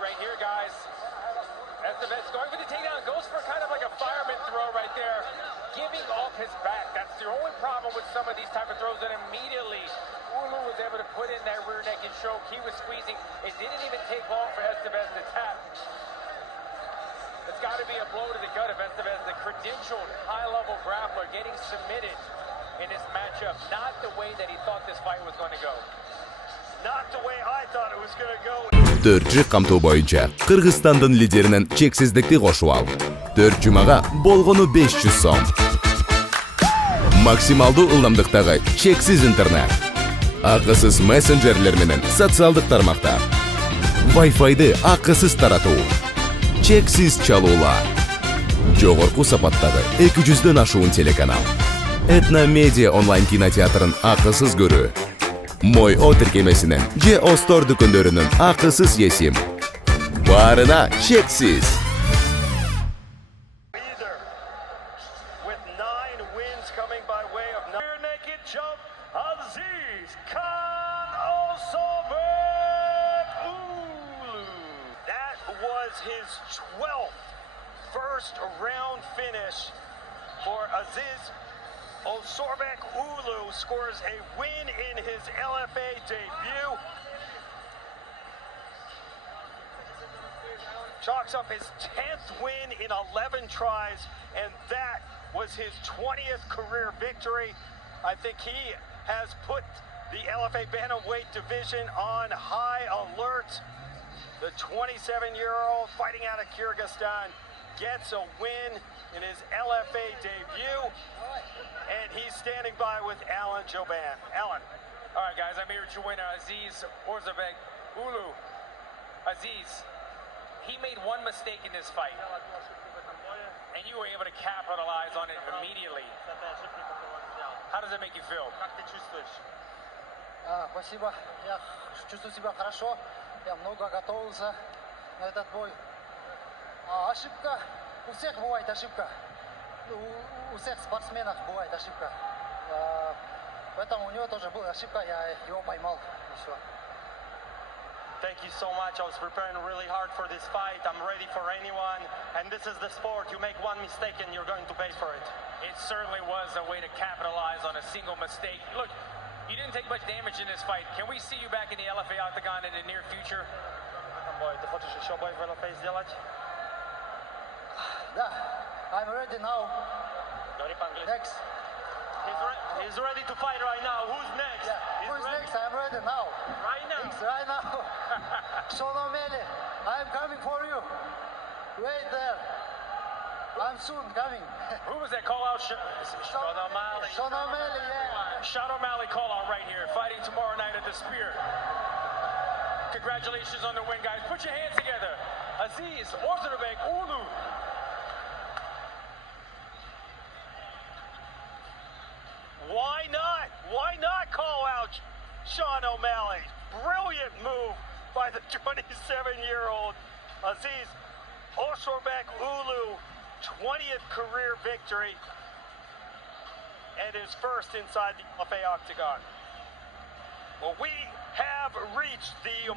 right here, guys. Estevez going for the takedown, goes for kind of like a fireman throw right there, giving off his back. That's the only problem with some of these type of throws, and immediately Ulu was able to put in that rear naked choke. He was squeezing. It didn't even take long for Estevez to tap. It's got to be a blow to the gut of Estevez, the credentialed high-level grappler, getting submitted in this matchup. Not the way that he thought this fight was going to go. Not the way I thought it was going to go. 4 камтуу боюнча Кыргызстандын лидеринен чексиздикти кошуп ал. 4 жумага болгону 500 сом. Максималдуу ылдамдыктагы чексиз интернет. Акысыз мессенджерлер менен социалдык тармактар. Wi-Fi'ды акысыз таратуу. Чексиз чалуулар. Жогорку сапаттагы 200дөн ашуун телеканал. Этно медиа онлайн кинотеатрын акысыз көрүү. Мой о тиркемесинен же Остор дүкөндөрүнүн акысыз есим. Барына чексиз. With 9 wins coming by way of rear naked jump, АЗИЗ That was his 12th first round finish for АЗИЗ. Osorbek Ulu scores a win in his LFA debut. Chalks up his 10th win in 11 tries, and that was his 20th career victory. I think he has put the LFA bantamweight division on high alert. The 27-year-old fighting out of Kyrgyzstan gets a win in his LFA debut, and he's standing by with Alan Joban. Alan. All right, guys, I'm here with your winner, АЗИЗ Osorbek Ulu. АЗИЗ, he made one mistake in this fight, and you were able to capitalize on it immediately. How does it make you feel? Спасибо. Я чувствую себя хорошо. Я много готовился на этот бой. Ошибка. У всех бывает ошибка. У всех спортсменов бывает ошибка. Поэтому у него тоже была ошибка. Я его поймал. И все. Thank you so much. I was preparing really hard for this fight. I'm ready for anyone. And this is the sport. You make one mistake and you're going to pay for it. It certainly was a way to capitalize on a single mistake. Look, you didn't take much damage in this fight. Can we see you back in the LFA octagon in the near future? Ты хочешь еще бой в LFA сделать? Да. I'm ready now. Next. He's ready to fight right now. Who's next? Yeah. Who's next? I'm ready now. Right now? Right now. Sean O'Malley, I'm coming for you. Wait there. I'm soon coming. Who was that call out? Sean O'Malley. Sean O'Malley, yeah. Sean O'Malley call out right here. Fighting tomorrow night at the Spear. Congratulations on the win, guys. Put your hands together. АЗИЗ Osorbek Ulu. Why not? Why not call out Sean O'Malley? Brilliant move by the 27-year-old АЗИЗ Osorbek Ulu. 20th career victory and his first inside the LFA octagon. Well, we have reached the